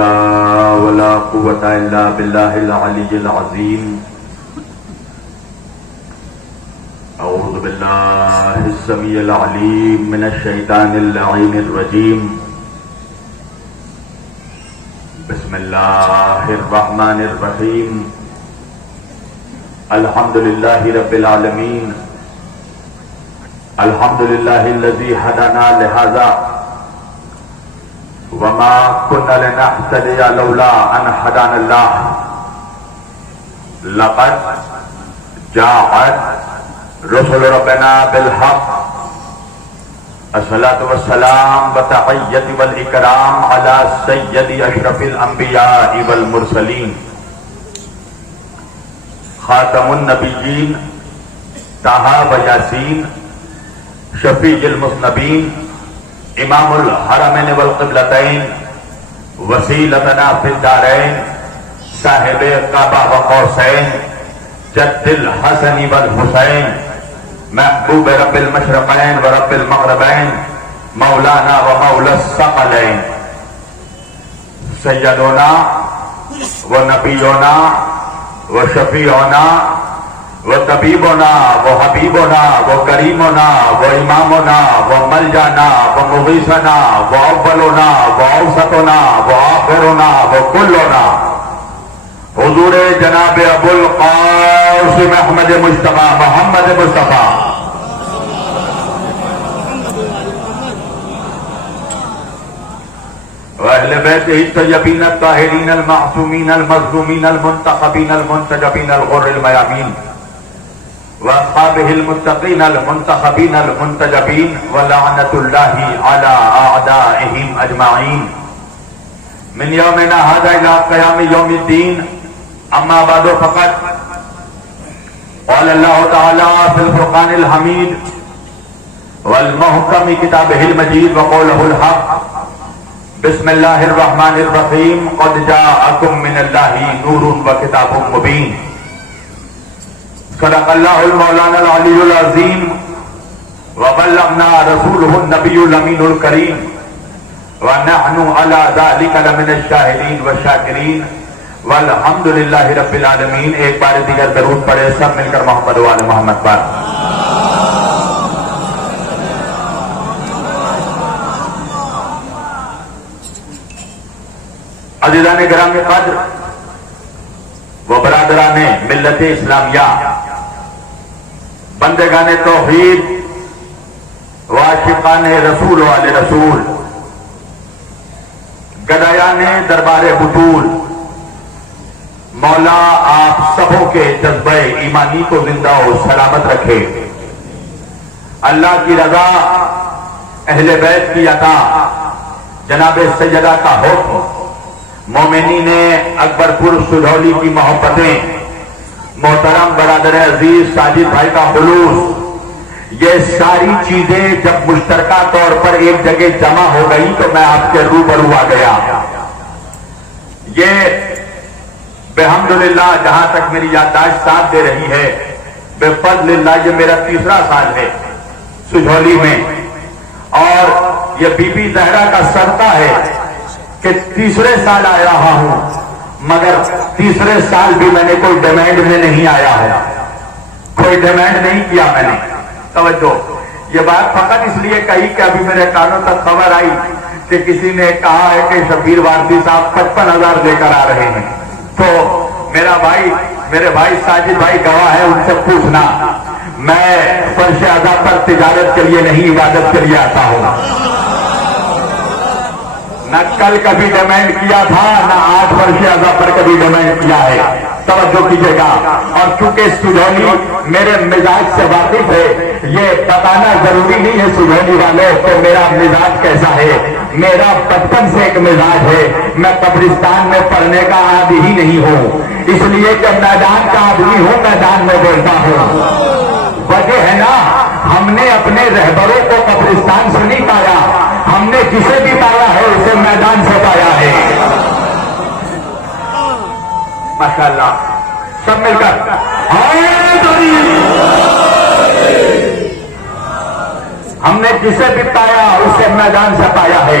ولا قوة إلا بالله العلي العظيم. أعوذ بالله السميع العليم من الشيطان اللعين الرجيم. بسم الله الرحمن الرحيم. الحمد لله رب العالمين. الحمد لله الذي هدانا لهذا وما كنا لنهتدي لولا أن هدانا الله. لقد جاءت رسل ربنا بالحق. الصلاة والسلام والتحية والإكرام على سيد أشرف الأنبياء والمرسلين خاتم النبيين طه وياسين شفيع المذنبين امام الحرمين والقبلتين وسيلتنا في الدارين صاحب قبا وقوسين جد الحسن والحسين محبوب رب المشرقين ورب المغربين مولانا ومولى الثقلين سيدنا ونبينا وشفيعنا وطبيبنا وحبيبنا وكريمنا وإمامنا وملجانا ومغيثنا وأولنا وأوسطنا وآخرنا وكلنا حضور جناب ابو القاسم احمد مصطفیٰ محمد مصطفیٰ وأهل بيته الطيبين الطاهرين المعصومين المظلومين المنتخبين المنتجبين الغر الميامين وأصحابه المتقين المنتخبين المنتجبين ولعنة الله على أعدائهم أجمعين من يومنا هذا إلى قيام يوم الدين. أما بعد فقد قال الله تعالى في الفرقان الحميد والمحكم كتابه المجيد وقوله الحق. بسم الله الرحمن الرحيم. قد جاءكم من الله نور وكتاب مبين. صدق الله المولانا العلي العظيم وبلغنا رسوله النبي الأمين الكريم ونحن على ذلك لمن الشاهدين والشاكرين والحمد للہ رب العالمین. ایک بار دیگر درود پڑھے سب مل کر محمد وآل محمد پر. عزیزان گرامی قدر و برادران ملت اسلامیہ، بندگان توحید و عاشقان رسول و آل رسول، گدایان دربار بطول، مولا آپ سبوں کے جذبہ ایمانی کو زندہ و سلامت رکھے. اللہ کی رضا، اہل بیت کی عطا، جناب سیدہ کا حکم، مومنین اکبر پور سدھولی کی محبتیں، محترم برادر عزیز ساجد بھائی کا خلوص، یہ ساری چیزیں جب مشترکہ طور پر ایک جگہ جمع ہو گئی تو میں آپ کے روبرو آ گیا. یہ بحمدللہ جہاں تک میری یادداشت ساتھ دے رہی ہے، بفضل اللہ یہ میرا تیسرا سال ہے سجھولی میں، اور یہ بی بی زہرا کا صدقہ ہے کہ تیسرے سال آ رہا ہوں، مگر تیسرے سال بھی میں نے کوئی ڈیمانڈ میں نہیں آیا ہے، کوئی ڈیمانڈ نہیں کیا میں نے. توجہ، یہ بات فقط اس لیے کہی کہ ابھی میرے کانوں تک خبر آئی کہ کسی نے کہا ہے کہ شبیر واردی صاحب 55,000 لے کر آ رہے ہیں. تو میرے بھائی ساجد بھائی گواہ ہے، ان سے پوچھنا، میں فرش اعضاء پر تجارت کے لیے نہیں عبادت کے لیے آتا ہوں. نہ کل کبھی ڈیمانڈ کیا تھا، نہ آج فرش اعضاء پر کبھی ڈیمانڈ کیا ہے. توجہ کیجیے گا. اور چونکہ سجھولی میرے مزاج سے واقف ہے، یہ بتانا ضروری نہیں ہے سجھولی والوں کہ میرا مزاج کیسا ہے. میرا بچپن سے ایک مزاج ہے، میں قبرستان میں پڑھنے کا عادی ہی نہیں ہوں، اس لیے کہ میدان کا آدمی ہوں، میدان میں بولتا ہوں. وجہ ہے نا، ہم نے اپنے رہبروں کو قبرستان سے نہیں پایا، ہم نے جسے بھی پایا ہے اسے میدان سے پایا ہے. ماشاءاللہ سب مل کر ہم نے جسے بھی پایا اسے میدان سے پایا ہے.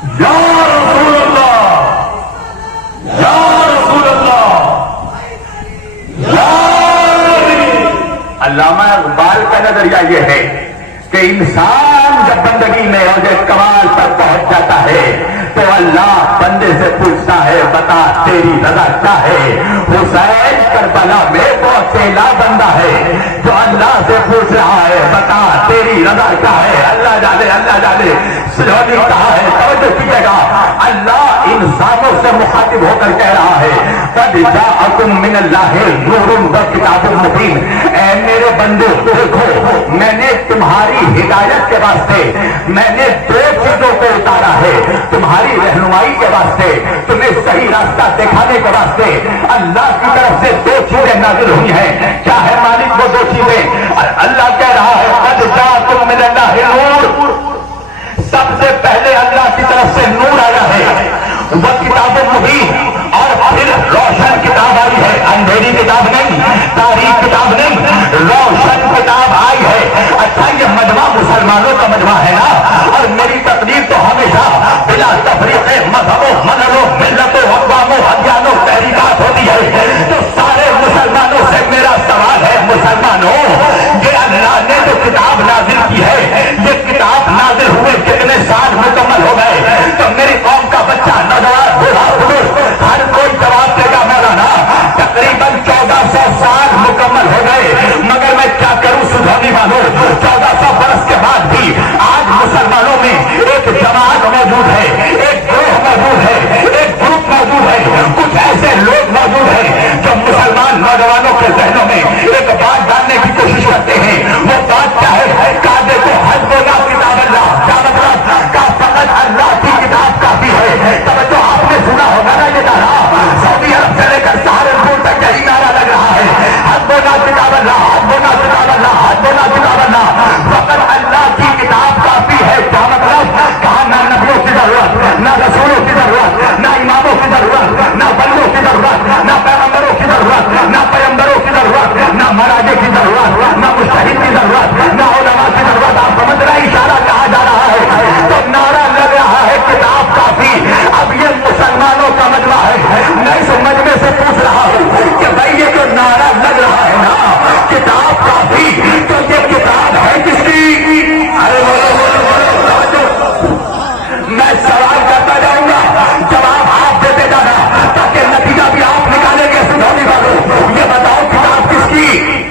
یا رسول اللہ، یا رسول اللہ، یا علامہ اقبال کا نظریہ یہ ہے کہ انسان جب بندگی میں عہدے کمال پر پہنچ جاتا ہے تو اللہ بندے سے پوچھتا ہے بتا تیری رضا کیا ہے. حسین کربلا میں وہ اکیلا بندہ ہے جو اللہ سے پوچھ رہا ہے بتا تیری رضا کیا ہے. اللہ جانے، اللہ جانے. سجھونی کہا ہے، توجہ کیجیے گا، اللہ انسانوں سے مخاطب ہو کر کہہ رہا ہے قد جاءکم من اللہ نور وکتاب مبین. اے میرے بندو دیکھو، میں نے تمہاری ہدایت کے واسطے میں نے دو چیزوں کو اتارا ہے، تمہاری رہنمائی کے واسطے، تمہیں صحیح راستہ دکھانے کے واسطے اللہ کی طرف سے دو چیزیں نازل ہوئی ہیں. کیا ہے مالک وہ دو چیزیں؟ اللہ کہہ رہا ہے قد جاءکم من اللہ نور. سب سے پہلے اللہ کی طرف سے نور آیا ہے، وہ کتاب مبین، اور پھر روشن کتاب آئی ہے. اندھیری کتاب نہیں، تاریخ کتاب نہیں، روشن کتاب آئی ہے. اچھا یہ مجمع مسلمانوں کا مجمع ہے نا، اور میری تقریر تو ہمیشہ بلا تفریق مذہبوں، مذہبوں، ملتوں، اقواموں، ادیانوں، تحریکات ہوتی ہے. تو سارے مسلمانوں سے میرا سوال ہے، مسلمانوں یہ اللہ نے جو کتاب نازل کی ہے، یہ کتاب نازل ہوئے کتنے سال مکمل ہو گئے؟ تو میری قوم کا بچہ، نوجوان، بوڑھا، بزرگ، ہر کوئی جواب دے گا مولانا تقریباً 1400 سال مکمل ہو گئے. مگر میں کیا کروں سجھونی والوں، 1400 برس کے بعد بھی آج مسلمانوں میں ایک جماعت موجود ہے، ایک گروہ موجود ہے، ایک گروپ موجود ہے، کچھ ایسے لوگ موجود ہیں جو مسلمان نوجوانوں کے ذہنوں میں ایک بات ڈالنے کی کوشش کرتے ہیں. وہ بات کیا ہے؟ کعبے کو حسب اللہ کتاب اللہ، کیا مطلب؟ کا فقط اللہ کی کتاب کافی ہے. توجہ، آپ نے سنا ہوگا نا یہ نعرہ، سعودی عرب سے لے کر سہارنپور تک یہی نعرہ لگ رہا ہے، حسب اللہ کتاب اللہ، حسب اللہ کتاب اللہ، حسب اللہ کتاب اللہ. فقط اللہ کی کتاب کافی ہے. کیا مطلب؟ کہاں نہ نبیوں کی ضرورت، نہ رسولوں کی ضرورت، نہ اماموں کی ضرورت، نہ بندوں کی ضرورت، نہ پیغمبروں کی ضرورت، نہ پیغمبروں کی ضرورت، نہ مراجع کی ضرورت، نہ مجتہد کی ضرورت، نہ علماء کی ضرورت. آپ سمجھ رہے ہیں اشارہ کہا جا رہا ہے؟ تو نعرہ لگ رہا ہے کتاب کافی. اب یہ مسلمانوں کا مجمع ہے، میں اس مجمع سے پوچھ رہا ہوں کہ بھائی یہ جو نعرہ لگ رہا ہے نا کتاب کافی، تو یہ کتاب ہے کس کی؟ ارے بولو بولو بولو. میں سوال کرتا جاؤں گا، جواب آپ دیتے جانا تاکہ نتیجہ بھی آپ نکالیں گے. سنہونی والوں یہ بتاؤ کتاب کس کی؟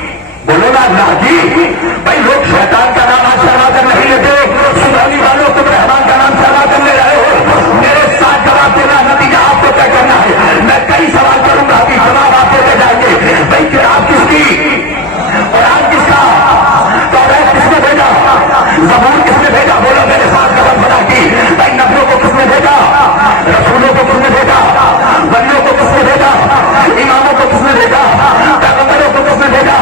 بولو نا اللہ کی. بھائی لوگ شیطان کا نام آج شرما کر نہیں لیتے، سنہونی والوں تم رحمان کا نام شرما کر لے رہے ہو. میرے ساتھ جواب دینا، نتیجہ آپ کو طے کرنا ہے. میں کئی سوال کروں گا، ابھی جواب آپ دیتے جائیں گے. بھائی کتاب کس کی؟ قرآن کس کا؟ توریت کس نے بھیجا؟ زبور کس نے بھیجا؟ بولو میرے ساتھ قدم بنا کی. بھائی نبیوں کو کس نے بھیجا؟ رسولوں کو کس نے بھیجا؟ ولیوں کو کس نے بھیجا؟ اماموں کو کس نے بھیجا؟ پیغمبروں کو کس نے بھیجا؟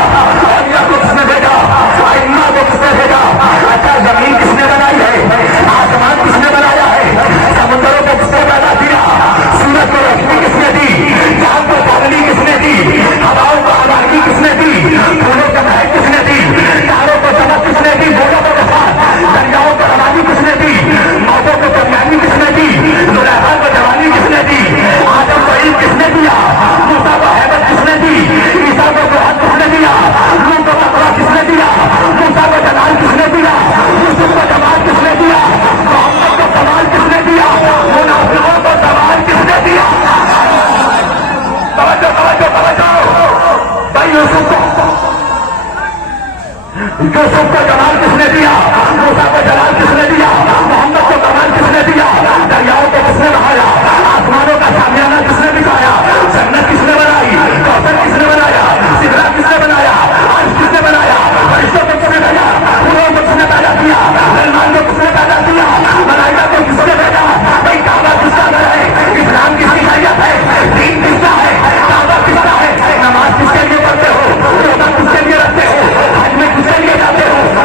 اولیاء کو کس نے بھیجا؟ ائمہ کو کس نے بھیجا؟ اچھا زمین کس نے بنائی ہے؟ آسمان کس نے بنایا ہے؟ سمندروں کو کس نے پیدا کیا؟ سورج کو روشنی کس نے دی؟ چاند کو چاندنی کس نے دی؟ ہواؤں کو آبادی کس نے دی؟ پھولوں کو مہک کس نے دی؟ تاروں کو چمک کس نے دی؟ بولوں کو وفات، دریاؤں کو روانی کس نے دی؟ موتوں کو درمیانی کس نے دی؟ زلیخا کو جوانی کس نے دی؟ آدم کو علم کس نے دیا؟ موسیٰ کو ہیبت کس نے دی؟ عیسیٰ کو قرآن کس نے دیا؟ نوح کو تقویٰ کس نے دیا؟ موسیٰ کو جلال کس نے دیا؟ یوسف کو جمال کس نے دیا؟ محمد کو کمال کس نے دیا؟ منافقوں کو سوال کس نے دیا؟ توجہ توجہ توجہ. بھائی یوسف کو جمال کس نے دیا؟ موسیٰ کو جلال کس نے دیا؟ محمد کو کمال کس نے دیا؟ دریاؤں کو کس نے بہایا؟ آسمانوں کا شامیانہ کس نے دکھایا؟ جنت کس نے بنائی؟ کوثر کس نے بنایا؟ سدرہ کس نے بنایا؟ عرش کس نے بنایا؟ فرشتوں کو کس نے بھیجا؟ پھولوں کو کس نے پیدا کیا؟ سلمان کو کس نے پیدا کیا؟ ملائکہ کو کس نے بھیجا؟ بھائی کعبہ کس کا گھر ہے؟ اسلام کس کی شریعت ہے؟ دین کس کا ہے؟ کعبہ کس کا ہے؟ نماز کس کے لیے پڑھتے ہو؟ روزہ کس کے لیے رکھتے ہو؟ حج میں کس کے لیے جاتے ہو؟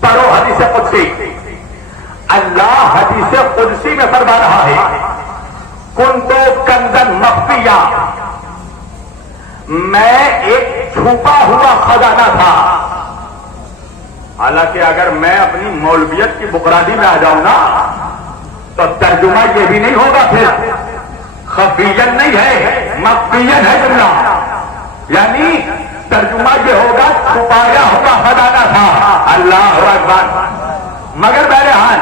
پڑھو حدیث قدسی. اللہ حدیث قدسی میں فرما رہا ہے کنتو کنزن مخفیہ، میں ایک چھپا ہوا خزانہ تھا. حالانکہ اگر میں اپنی مولویت کی بکرادی میں آ جاؤں نا تو ترجمہ یہ بھی نہیں ہوگا، پھر خفیین نہیں ہے مخفیین ہے جملہ، یعنی ترجمہ یہ ہوگا چھپایا ہوا خزانہ تھا. اللہ اکبر. مگر بہرحال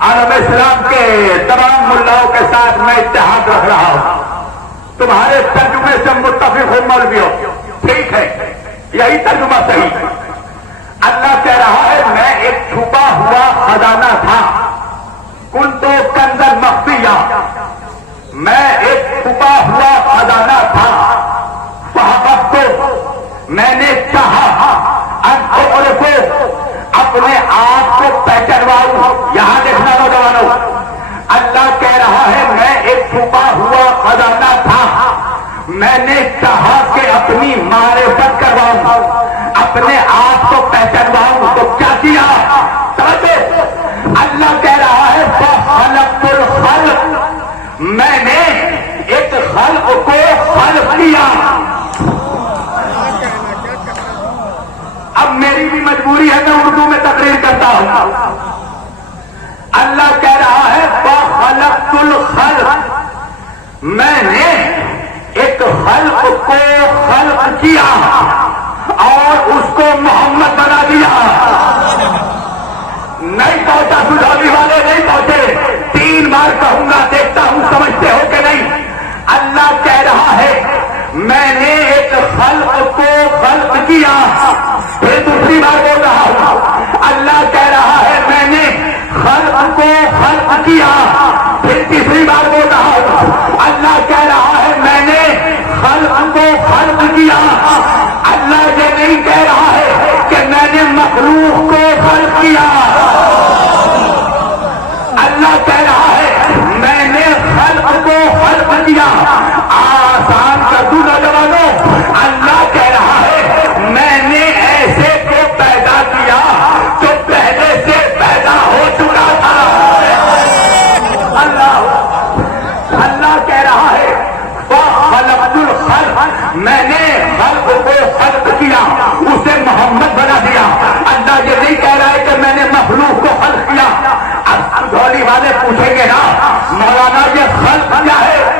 عالم اسلام کے تمام ملاؤں کے ساتھ میں اتحاد رکھ رہا ہوں. تمہارے ترجمے سے متفق ہو مولویوں، ٹھیک ہے، یہی ترجمہ صحیح ہے. اللہ کہہ رہا ہے میں ایک چھپا ہوا خزانہ تھا. کنتو کنزن مخفیہ، میں ایک چھپا ہوا خزانہ تھا. فحببت، میں نے چاہا ان اعرف، اپنے آپ کو پہچانواؤں. یہاں دیکھنا نوجوانوں، اللہ کہہ رہا ہے میں ایک چھپا ہوا خزانہ تھا، میں نے چاہا کہ اپنی معرفت کرواؤں، اپنے آپ کو پہچانواؤں. تو کیا کیا؟ سمجھو، اللہ کہہ رہا ہے فخلقت الخلق، میں نے ایک خلق کو خلق کیا. اب میری بھی مجبوری ہے، میں اردو میں تقریر کرتا ہوں. اللہ کہہ رہا ہے فخلقت الخلق، میں نے ایک خلق کو خلق کیا اور اس کو محمد بنا دیا. نہیں پہنچا سجھاوی والے، نہیں پہنچے. 3 بار کہوں گا، دیکھتا ہوں سمجھتے ہو کہ نہیں. اللہ کہہ رہا ہے میں نے ایک خلق کو خلق کیا. پھر دوسری بار بول رہا ہوں، اللہ کہہ رہا ہے میں نے خلق کو خلق کیا. پھر تیسری بار بول رہا ہوں، اللہ کہہ رہا ہے میں نے خلق کو خلق کیا. اللہ یہ نہیں کہہ رہا ہے کہ میں نے مخلوق کو خلق کیا. اللہ کہہ رہا ہے میں نے خلق کو خلق کیا. آسان کر دوں نوجوانوں، اللہ کہہ رہا ہے میں نے ایسے کو پیدا کیا جو پہلے سے پیدا ہو چکا تھا. اللہ کہہ رہا ہے فخلقت الخلق، میں نے خلق کو خلق کیا، اسے محمد بنا دیا. اللہ یہ نہیں کہہ رہا ہے کہ میں نے مخلوق کو خلق کیا. اب دھولی والے پوچھیں گے نا مولانا یہ خلق کیا ہے؟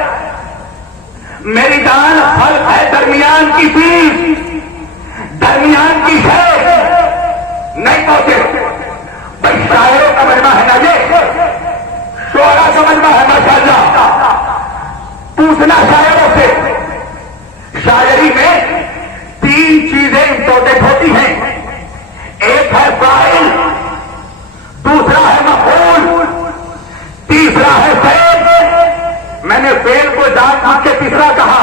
میری جان، خلق ہے درمیان کی چیز، درمیان کی شے. نہیں پہنچے بھائی، شاعروں کا مجمع ہے نا یہ، شعرا کا مجمع ہے ماشاءاللہ. پوچھنا شاعروں سے، شاعری میں 3 چیزیں امپورٹنٹ ہوتی ہیں. ایک ہے فاعل، دوسرا ہے مفعول، تیسرا ہے فعل. میں نے فعل کو جان بوجھ کے تیسرا کہا.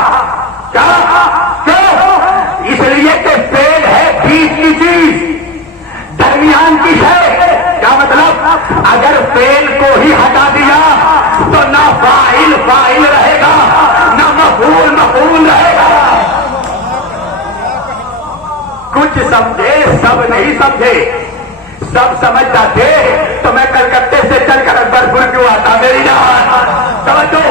کیوں؟ اس لیے کہ فعل ہے بیچ کی چیز، درمیان کی شے. کیا مطلب؟ اگر فعل کو ہی ہٹا دیا تو نہ فاعل فاعل رہے گا، نہ مفعول مفعول رہے گا. کچھ سمجھے، سب نہیں سمجھے. سب سمجھ جاتے تو میں کلکتے سے چل کر اکبرپور کیوں آتا. میری جان سمجھو،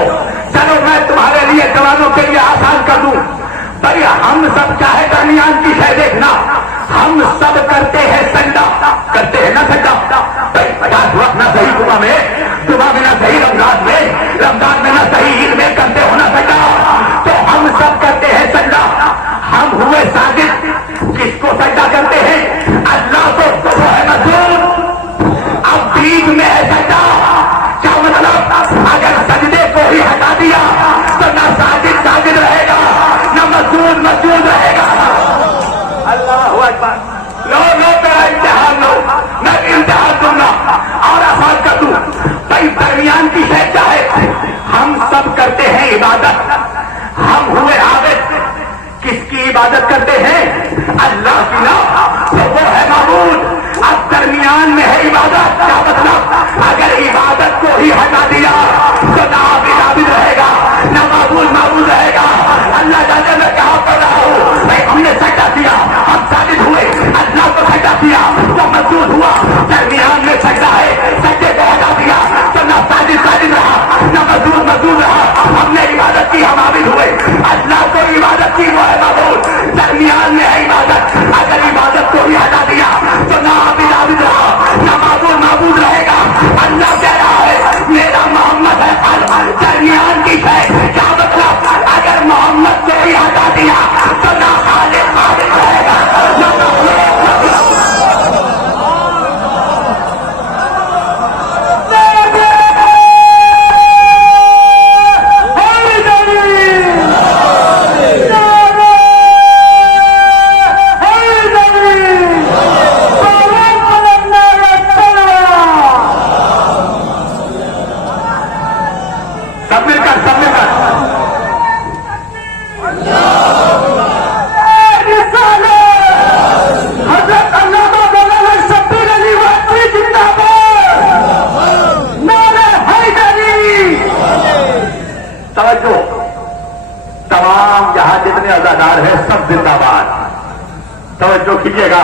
چلو میں تمہارے لیے جوانوں کے لیے آسان کر دوں. بھائی ہم سب چاہے درمیان کی شے دیکھنا، ہم سب کرتے ہیں سجدہ، کرتے ہیں نا سجدہ. بھائی 50 وقت نہ صحیح صبح میں نہ صحیح رمضان میں نہ صحیح عید میں کرتے ہو نا سجدہ. تو ہم سب کرتے ہیں سجدہ. ہم ہوئے ساجد، کس کو سجدہ کرتے ہیں؟ اللہ کو. وہ ہے مسجود. اب بیچ میں ہے سجدہ. کیا مطلب؟ اگر سجدے کو ہی ہٹا دیا تو نہ ساجد ساجد رہے گا، نہ مسجود مسجود رہے گا. اللہ اکبر. لو میرا امتحان لو، میں امتحان دوں گا اور آسان کر دوں. بھائی درمیان کی شے چاہے ہم سب کرتے ہیں عبادت. ہم ہوئے عابد، کس کی عبادت کرتے ہیں؟ اللہ کی. نا تو وہ ہے معبود. اب درمیان میں ہے عبادت. کیا مطلب؟ اگر عبادت کو ہی ہٹا دیا تو نہ عابد عابد رہے گا، نہ معبود معبود رہے گا. اللہ جانے میں کہاں پڑھ رہا ہوں. بھائی ہم نے سجدہ کیا، ہم ساجد ہوئے. دیا تو مسعود ہوا، درمیان میں سجدہ ہے سجدے کو ہٹا دیا تو نہ ساجد ساجد رہا نہ مسعود مسعود رہا، ہم نے عبادت کی ہم عابد ہوئے، اللہ کو عبادت کی وہ ہے معبود، درمیان میں ہے عبادت، اگر عبادت کو بھی ہٹا دیا تو نہ عابد عابد رہا نہ معبود معبود رہے گا۔ اللہ کہہ رہا ہے میرا محمد ہے قلب، درمیان کی ہے، کیا مطلب اگر محمد کو بھی ہٹا دیا تو نہ خالق عابد رہے گا نہ مخلوق۔ تمام یہاں جتنے عزادار ہیں سب زندہ باد، توجہ کیجیے گا،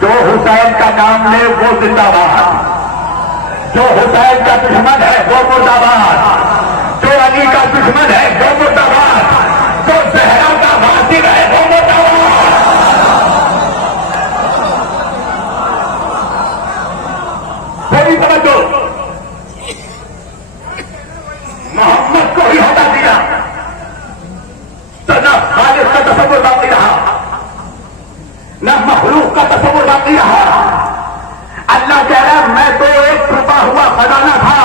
جو حسین کا نام لے وہ زندہ باد، جو حسین کا دشمن ہے وہ مردہ باد، جو علی کا دشمن ہے وہ مردہ باد، جو زہرا کا واصل ہے وہ مردہ باد۔ تھوڑی توجہ، محمد کو ہی ہٹا دیا تو نہ خالق کا تصور باقی رہا نہ مخلوق کا تصور باقی رہا۔ اللہ کہہ رہا ہے میں تو ایک چھپا ہوا خزانہ تھا،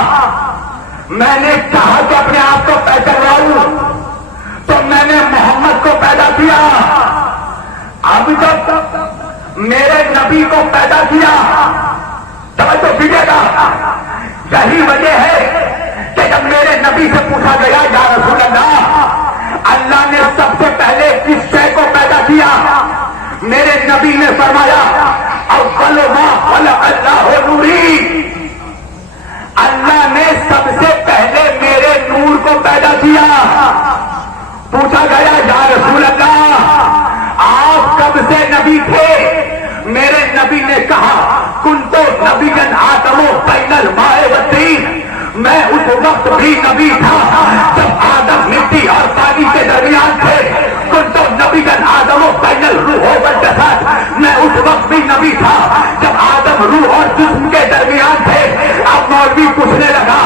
میں نے چاہا تو اپنے آپ کو پہچان لاؤں تو میں نے محمد کو پیدا کیا، اب جب میرے نبی کو پیدا کیا توجہ کیجیے گا، یہی وجہ ہے کہ جب میرے نبی سے پوچھا گیا یا رسول اللہ اللہ نے سب سے پہلے کس شے کو پیدا کیا، میرے نبی نے فرمایا اول ما خلق اللہ نوری، اللہ نے سب سے پہلے میرے نور کو پیدا کیا۔ پوچھا گیا یا رسول اللہ آپ کب سے نبی تھے، میرے نبی نے کہا کنتو نبی آدم بین الماء والطین، میں اس وقت بھی نبی تھا جب آدم مٹی اور پانی کے درمیان تھے، کنتو نبی آدم بین الروح والجسد، میں اس وقت بھی نبی تھا جب آدم روح اور جسم کے درمیان تھے۔ اب مولوی پوچھنے لگا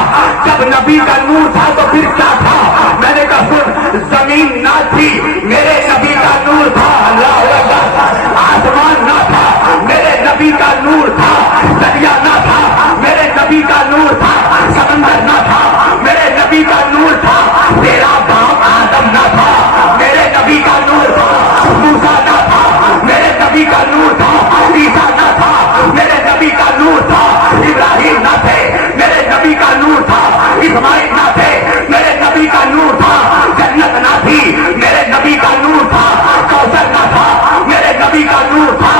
جب نبی کا نور تھا تو پھر کیا تھا، میں نے کہا سن زمین نہ تھی میرے نبی کا نور تھا، اللہ اکبر، آسمان نہ تھا میرے نبی کا نور تھا، دریا نہ تھا میرے نبی کا نور تھا، سمندر نہ تھا میرے نبی کا نور تھا، تیرا باپ آدم نہ تھا میرے نبی کا نور تھا، موسیٰ نہ تھا میرے نبی کا نور تھا، عیسیٰ نہ تھا میرے نبی کا نور تھا، ابراہیم نہ تھے میرے نبی کا نور تھا، اسماعیل نہ تھے میرے نبی کا نور تھا، جنت نہ تھی میرے نبی کا نور تھا، کوثر نہ تھا میرے نبی کا نور تھا،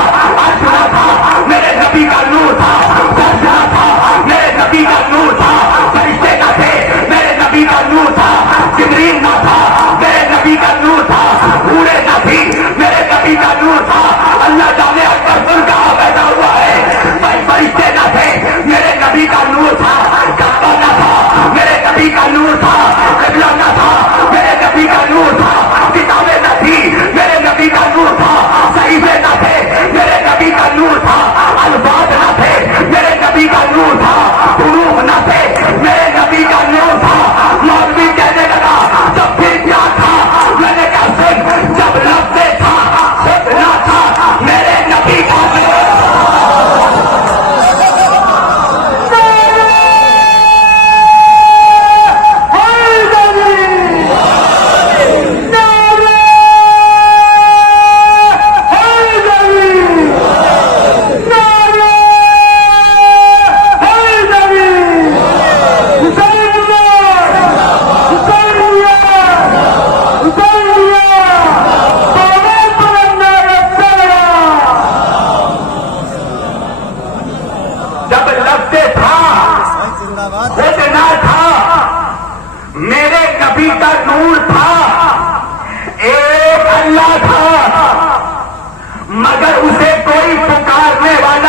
عرش نہ تھا میرے نبی کا نور تھا، فرش نہ تھا میرے نبی کا نور تھا، فرشتے نہ تھے میرے نبی کا نور تھا، جبریل نہ تھا میرے نبی کا نور تھا، بوڑھے نہ تھی میرے نبی کا نور تھا، اللہ جانے اکبر سن کہاں پیدا ہوا ہے، بھائی فرشتے نہ تھے میرے نبی کا نور تھا، کعبہ نہ تھا میرے نبی کا نور تھا، قبلہ نہ تھا میرے نبی کا نور تھا، کتابیں نہ تھی میرے نبی کا نور تھا، صحیفے نہ تھے میرے نبی کا نور تھا، الفاظ نہ تھے میرے نبی کا نور تھا، حروف نہ تھے میرے نبی کا نور تھا۔ مولوی کہنے لگا جب پھر کیا تھا، میں نے کہا سن جب لفظ تھا خود نہ تھا میرے نبی کا نور۔ میرے نبی کا نور تھا، ایک اللہ تھا مگر اسے کوئی پکارنے والا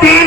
3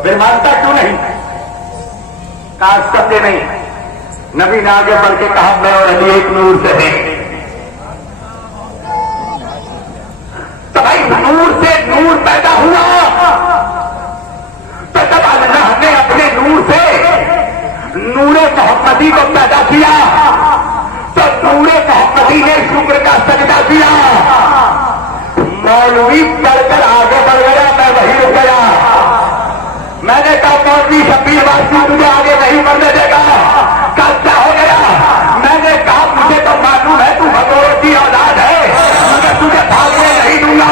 تو پھر مانتا کیوں نہیں؟ کاش کرتے نہیں. نبی نے آگے بڑھ کے کہا میں اور علی ایک نور سے ہیں. تو بھائی نور سے نور پیدا ہوا تو جب اللہ نے اپنے نور سے نور محمدی کو پیدا کیا تو نور محمدی نے شکر کا سجدہ کیا. مولوی چڑھ کر آگے بڑھ گیا, میں وہی رک گیا. میں نے کہا مولوی شبیر واسطی تجھے آگے نہیں بڑھنے دے گا. کل کیا ہو گیا؟ میں نے کہا مجھے تو معلوم ہے تو بھگوروں کی اولاد ہے مگر تجھے بھاگنے نہیں دوں گا.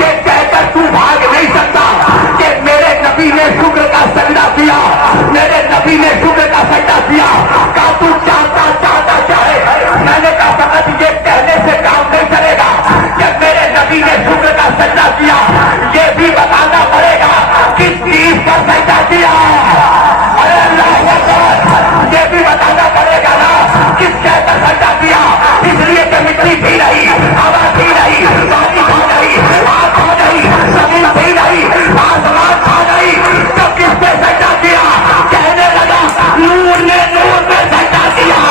یہ کہہ کر تو بھاگ نہیں سکتا کہ میرے نبی نے شکر کا سجدہ کیا, میرے نبی نے شکر کا سجدہ کیا. کہا تو چاہتا چاہتا چاہے. میں نے کہا فقط یہ کہنے سے کام نہیں چلے گا کہ میرے نبی نے شکر کا سجدہ کیا, یہ بھی بتانا پڑے گا کس چیز کا سجدہ کیا. ارے اللہ اکبر, یہ بھی بتانا پڑے گا نا کس شے کا سجدہ کیا. اس لیے کہ مٹی بھی نہیں, ہوا بھی نہیں, پانی بھی نہیں, آگ بھی نہیں, زمین بھی نہیں, آسمان بھی نہیں, تو کس نے سجدہ کیا؟ کہنے لگا نور نے نور میں سجدہ کیا.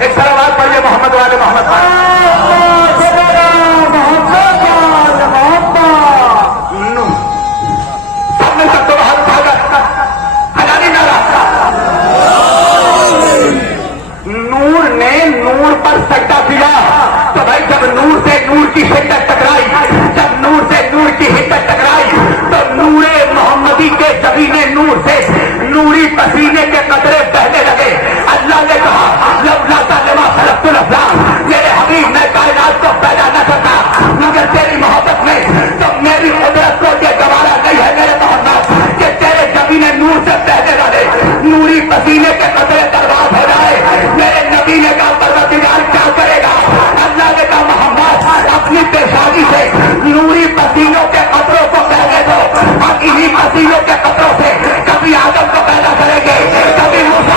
ایک سلوات پڑھیے محمد والے محمد سب نے سب کو باہر اٹھا کر حلالی نعرہ. نور نے نور پر سجدہ کیا تو بھائی جب نور سے نور کی شدت ٹکرائی, جب نور سے نور کی حدت ٹکرائی تو نور محمدی کے جبینے نور سے نوری پسینے کے قطرے بہنے لگے. اللہ نے کہا لولا لما خلقت الافلاک, میرے حبیب میں کائنات کو پیدا نہ کرتا مگر تیری محبت میں, تو میری قدرت کو یہ گوارا نہیں ہے میرے محمد کہ تیرے جبینے نور سے بہنے لگے, نوری پسینے کے قطرے برباد ہو جائے. میرے نبی نے کہا پروردگار کیا کرے گا؟ اللہ نے کہا محمد اپنی پیشانی سے نوری پسینوں کے قطروں کو بہنے دو. ہم انہی پسینوں کے قطروں سے کبھی آدم کو پیدا کریں گے, کبھی موسیٰ.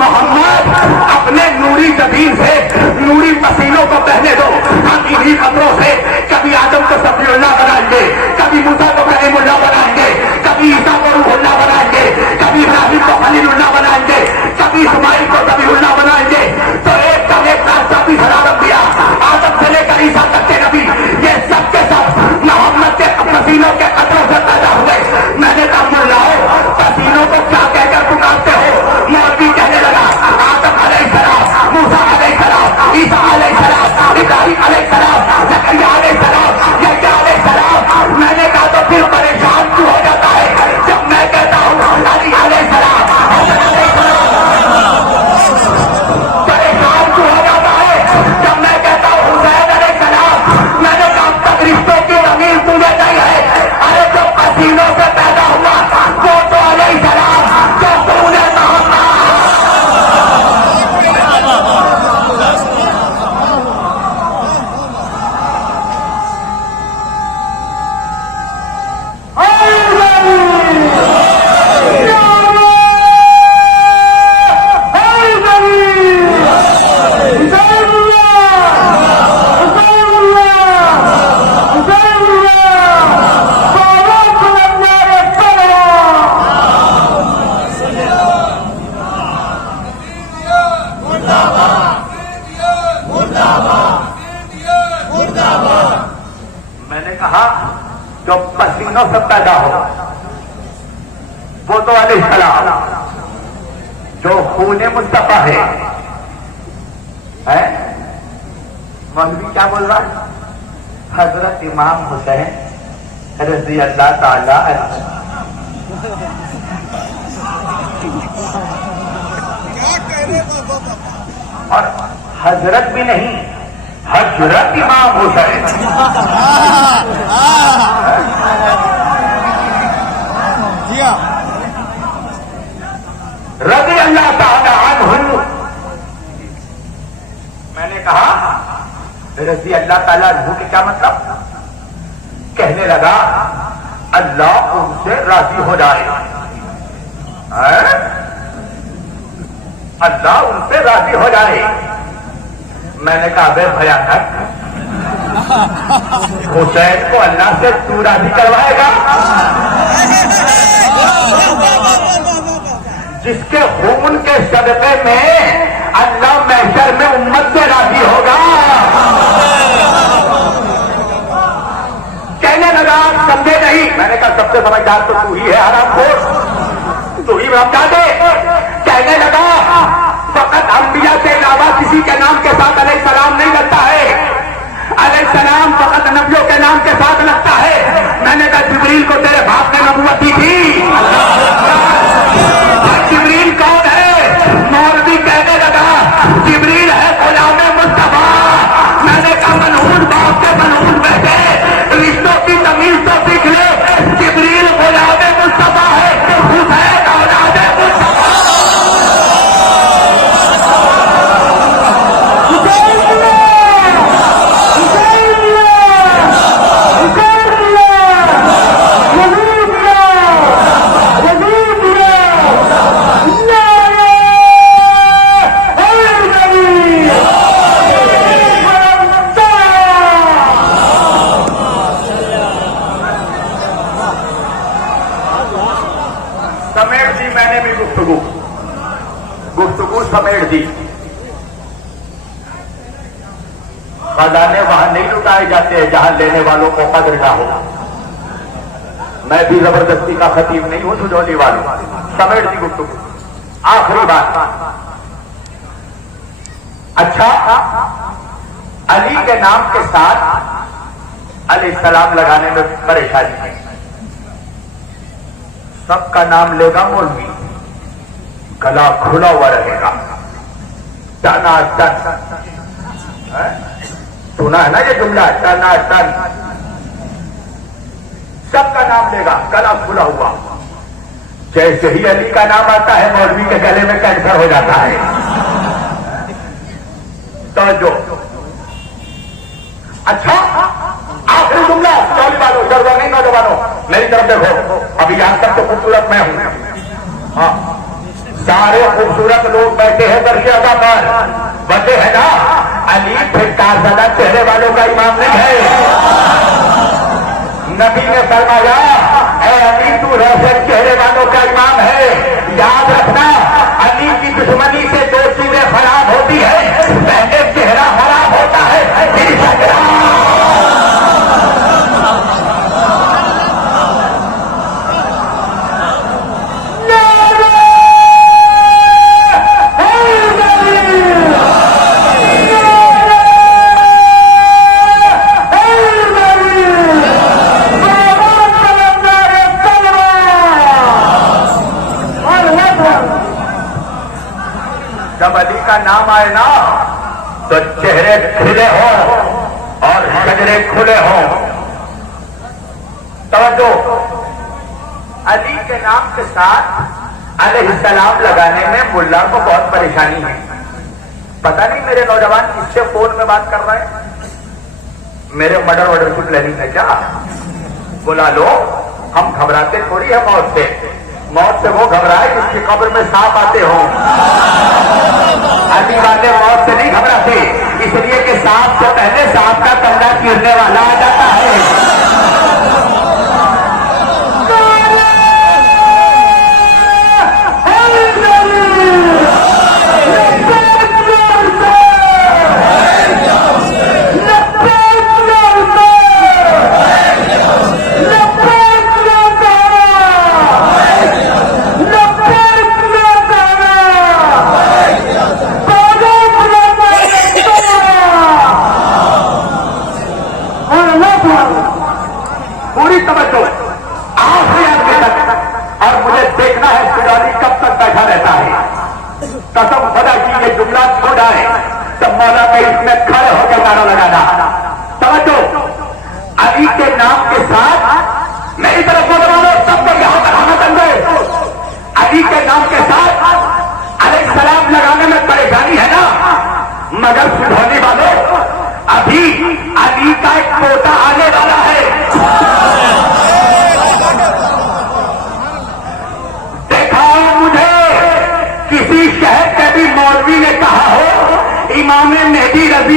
محمد اپنے نوری زمین سے نوری پسینوں کو بہنے دو. ہم انہی قطروں سے کبھی آدم کو سبی اللہ بنائیں گے, کبھی موسیٰ کو کلیم اللہ بنائیں گے, کبھی عیسیٰ کو روح اللہ بنائیں گے, کبھی ابراہیم کو خلیل اللہ بنائیں گے, کبھی اسماعیل کو ذبیح اللہ بنائیں گے. تو ایک کا ایک راستہ بھی سلام دیا, آدم سے لے کر عیسیٰ تک کے نبی, یہ سب کے سب محمد کے پسینوں کے قطروں سے پیدا ہوئے. میں نے کہا ملاؤ پسینوں کو کیا کہہ کر پکارتے ہو؟ مولوی کہنے لگا آدم علیہ السلام, موسیٰ علیہ السلام, عیسیٰ علیہ السلام, ابراہیم علیہ السلام, زکریا علیہ السلام, یحییٰ علیہ السلام. میں نے کہا تو پھر پریشان کیوں ہو جاتا ہے جب میں کہتا ہوں علی علیہ السلام, حسن علیہ السلام. پریشان کیوں ہو جاتا ہے جب میں کہتا ہوں حسین علیہ السلام. میں نے کہا تک رشتوں کی زمین تجھے نہیں ہے. ارے جو پسینوں سے پیدا ہوا وہ تو علیہ السلام جو تو نے جو پسینوں سے پیدا ہو وہ تو علیہ السلام جو خون مصطفیٰ ہے. مولوی کیا بول رہا ہے؟ حضرت امام حسین رضی اللہ تعالی عنہ. اور حضرت بھی نہیں, حضرت امام حسین. رضی اللہ تعالی عنہ. میں نے کہا رضی اللہ تعالی عنہ کے کیا مطلب؟ کہنے لگا اللہ ان سے راضی ہو جائے, اللہ ان سے راضی ہو جائے. میں نے کہا بے بھیانک، حسین کو اللہ سے تو راضی کروائے گا؟ جس کے خون کے صدقے میں اللہ محشر میں امت سے راضی ہوگا۔ کہنے لگا آپ سمجھے نہیں؟ میں نے کہا سب سے سمجھدار تو تو ہی ہے حرام خور، تو ہی سمجھا دے۔ کہنے لگا فقط انبیاء کے علاوہ کسی کے نام کے ساتھ علیہ السلام نہیں لگتا ہے، علیہ السلام فقط نبیوں کے نام کے ساتھ لگتا ہے۔ میں نے کہا جبریل کو تیرے باپ نے نبوت دی تھی؟ جبریل کون ہے؟ مولوی کہنے لگا جبریل ہے غلام مصطفیٰ۔ میں نے کہا منحوس باپ کے منحوس بیٹے، رشتوں کی تمیز تو سیکھ لے۔ جبریل غلام مصطفیٰ ہے، حسین اولاد مصطفیٰ۔ سمیٹ دی میں نے بھی گفتگو سمیٹ دی۔ خزانے وہاں نہیں لٹائے جاتے ہیں جہاں لینے والوں کو قدر نہ ہو۔ میں بھی زبردستی کا خطیب نہیں ہوں، سجولی والوں۔ سمیٹ دی گفتگو۔ آخری بات، اچھا علی کے نام کے ساتھ علیہ السلام لگانے میں پریشانی ہے۔ سب کا نام لے گا مولوی، گلا کھلا ہوا رہے گا، ٹنا ٹن۔ سنا ہے نا یہ جملہ، ٹنا ٹن۔ سب کا نام لے گا، گلا کھلا ہوا۔ جیسے ہی علی کا نام آتا ہے مولوی کے گلے میں کینسر ہو جاتا ہے۔ توجہ۔ اچھا آخری جملہ، چولی والوں، جرمانی نوجوانوں میری طرف دیکھو، ابھی یہاں تک تو خوبصورت میں ہوں، ہاں سارے خوبصورت لوگ بیٹھے ہیں درشیدہ پر، بچے ہیں نا؟ علی پھر کارزدہ چہرے والوں کا امام نہیں ہے۔ نبی نے فرمایا اے علی تو روشن چہرے والوں کا امام ہے۔ یاد رکھنا علی کی دشمنی سے دو چیزیں خراب ہوتی ہے، پہلے چہرہ خراب ہوتا ہے، پھر شجرہ۔ جب علی کا نام آئے نا تو چہرے کھلے ہوں اور شجرے کھلے ہوں۔ توجہ، علی کے نام کے ساتھ علیہ السلام لگانے میں ملا کو بہت پریشانی ہے۔ پتہ نہیں میرے نوجوان کس سے فون میں بات کر رہے ہیں؟ میرے مڈر کی پلاننگ ہے کیا؟ بلا لو، ہم گھبراتے تھوڑی ہے موت سے۔ موت سے وہ گھبرائے جس کی قبر میں سانپ آتے ہوں۔ علی والے موت سے نہیں گھبراتے، اس لیے کہ سانپ سے پہلے سانپ کا کلہ چیرنے والا آ جاتا ہے۔ پوری توجہ آخری آدمی تک، اور مجھے دیکھنا ہے سجولی کب تک بیٹھا رہتا ہے۔ قسم خدا کی یہ جملہ چھوڑا ہے تب مولا کا اس میں کھڑے ہو کے نعرہ لگانا۔ توجہ، علی کے نام کے ساتھ میری طرف بولو، سب کو یہاں پر آنا چاہیے۔ علی کے نام کے ساتھ علیہ السلام لگانے میں پریشانی ہے نا، مگر سجولی والوں ابھی علی کا ایک پوتا آنے والا ہے۔ دیکھا مجھے کسی شہر کے بھی مولوی نے کہا ہو امام مہدی رضی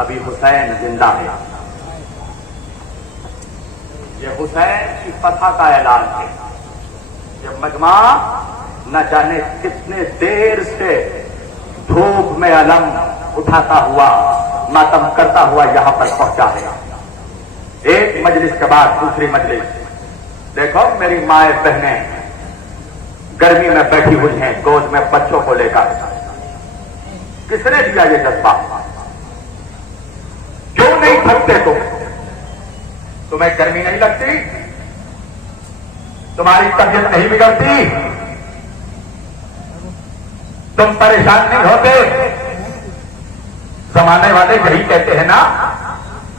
ابھی حسین زندہ ہے. یہ حسین کی فتح کا اعلان ہے. یہ مجمع نہ جانے کتنے دیر سے دھوپ میں علم اٹھاتا ہوا ماتم کرتا ہوا یہاں پر پہنچا ہے. ایک مجلس کے بعد دوسری مجلس. دیکھو میری مائیں بہنیں گرمی میں بیٹھی ہوئی ہیں گود میں بچوں کو لے کر. کس نے دیا یہ جذبہ؟ کیوں نہیں تھکتے تم؟ تمہیں گرمی نہیں لگتی؟ تمہاری طبیعت نہیں بگڑتی؟ تم پریشان نہیں ہوتے؟ زمانے والے یہی کہتے ہیں نا،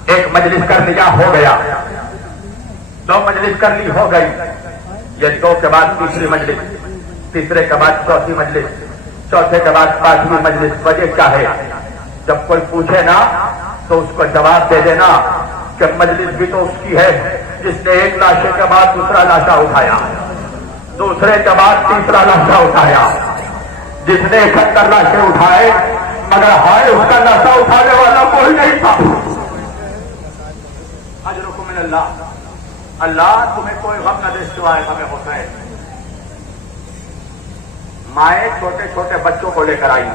ایک مجلس کر لیا ہو گیا، دو مجلس کر لی ہو گئی، یہ دو کے بعد تیسری مجلس، تیسرے کے بعد چوتھی مجلس، چوتھے کے بعد پانچویں مجلس. وجہ کیا ہے؟ جب کوئی پوچھے نا تو اس کو جواب دے دینا کہ مجلس بھی تو اس کی ہے جس نے ایک لاشے کے بعد دوسرا لاشا اٹھایا، دوسرے کے بعد تیسرا لاشا اٹھایا، جس نے 71 لاشیں اٹھائے مگر ہائے اس کا لاشا اٹھانے والا کوئی نہیں تھا. اجرکم من اللہ. اللہ تمہیں کوئی غم نہ دے سوائے ہمیں حسین. مائیں چھوٹے چھوٹے بچوں کو لے کر آئی.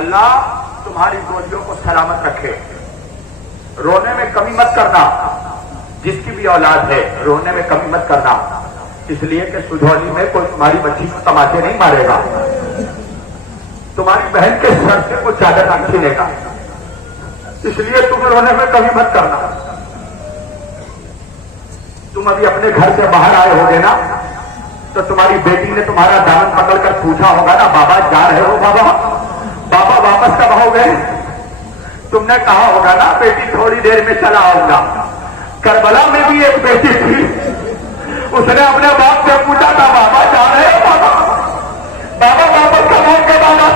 اللہ تمہاری گودیوں کو سلامت رکھے. رونے میں کمی مت کرنا، جس کی بھی اولاد ہے رونے میں کمی مت کرنا، اس لیے کہ سجھولی میں کوئی تمہاری بچی کو تماچے نہیں مارے گا، تمہاری بہن کے سر سے کوئی چادر نہ چھینے گا، اس لیے تم رونے میں کمی مت کرنا. تم ابھی اپنے گھر سے باہر آئے ہوگے نا تو تمہاری بیٹی نے تمہارا دامن پکڑ کر پوچھا ہوگا نا، بابا جا رہے ہو؟ بابا واپس کب آؤ گے؟ تم نے کہا ہوگا نا بیٹی تھوڑی دیر میں چلا آؤں گا. کربلا میں بھی ایک بیٹی تھی، اس نے اپنے باپ سے پوچھا تھا بابا جا رہے ہو؟ بابا واپس کب آؤ گے بابا؟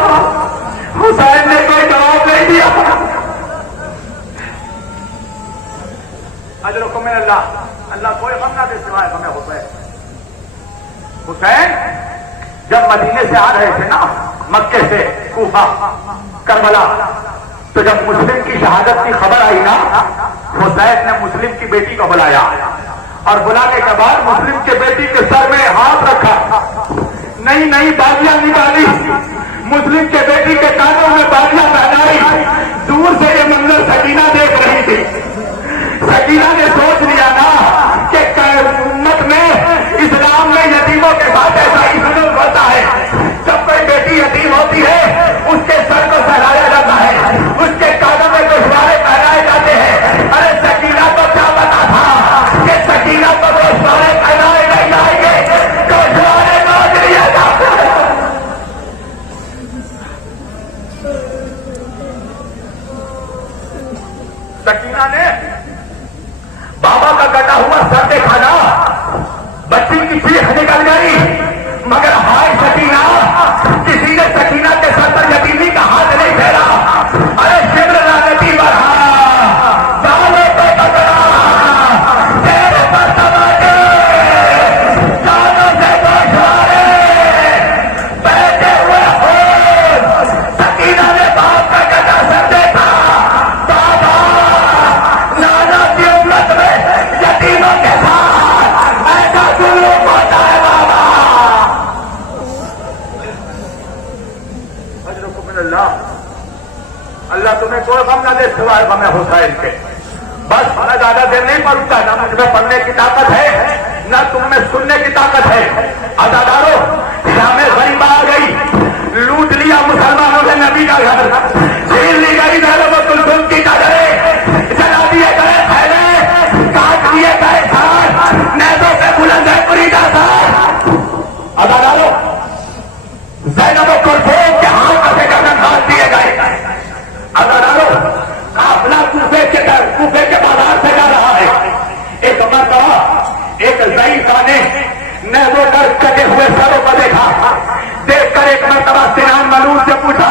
حسین نے کوئی جواب نہیں دیا. اجرکم من اللہ. اللہ کوئی غم نہ دے سوائے ہمیں حسین. حسین جب مدینے سے آ رہے تھے نا، مکے سے کوفہ کربلا، تو جب مسلم کی شہادت کی خبر آئی نا، حسین نے مسلم کی بیٹی کو بلایا اور بلانے کے بعد مسلم کے بیٹی کے سر میں ہاتھ رکھا، نئی نئی بالیاں نکالی، مسلم کے بیٹی کے کانوں میں بالیاں پہنائی. دور سے یہ منظر سکینہ دیکھ رہی تھی. سکینہ نے سوچ لیا نا کہ امت میں اسلام میں یتیموں کے ساتھ ایسا ہی سلوک ہوتا ہے. جب کوئی بیٹی یتیم ہوتی ہے اس کے سر کو سہلایا جاتا ہے، اس کے کانوں میں گوشوارے پہنائے جاتے ہیں. ارے سکینہ کو کیا پتا تھا کہ سکینہ کو گوشوارے پہنائے نہیں جائیں گے، گوشوارے نوچ لیا جاتا ہے. سکینہ نے بابا کا کٹا ہوا سر دیکھا نا، بچی کی چیخ نکل گئی، مگر ہائے سکینہ، کسی نے سکینہ کے سر پر یتیمی کا ہاتھ نہیں پھیرا. ارے شبر لعنتی بڑھا جانوں کو پکڑا، تیرے پر تماچے کانوں سے گوشوارے بیٹھے ہوئے ہو. سکینہ نے باپ کا کٹا سر دیکھا. بابا نانا کی امت میں یتیموں کے ساتھ ایسا سلوک ہوتا ہے بابا. اجرکم من اللہ. اللہ تمہیں کوئی غم نہ دے سوائے غم حسین کے. بس میں زیادہ دیر نہیں پڑھتا، نہ مجھ میں پڑھنے کی طاقت ہے نہ تم میں سننے کی طاقت ہے. عزادارو، شام غریبہ آ گئی، لوٹ لیا مسلمانوں نے نبی کا گھر، چھین لی گئی زینب و کلثوم کی چادریں، جلا دیے گئے پھیلے، کاٹ دیے گئے سار، نیزوں پہ بلند ہے فریدہ سار. عزادارو، زینب و کلثوم کے ہاتھ سے گردن کاٹ دیے گئے. عزادارو، قافلہ کوفے کے بازار سے جا رہا ہے. ایک مرتبہ ایک ضعیف نے نیزوں پر کٹے ہوئے سروں کو دیکھا. دیکھ کر ایک مرتبہ سنان ملول سے پوچھا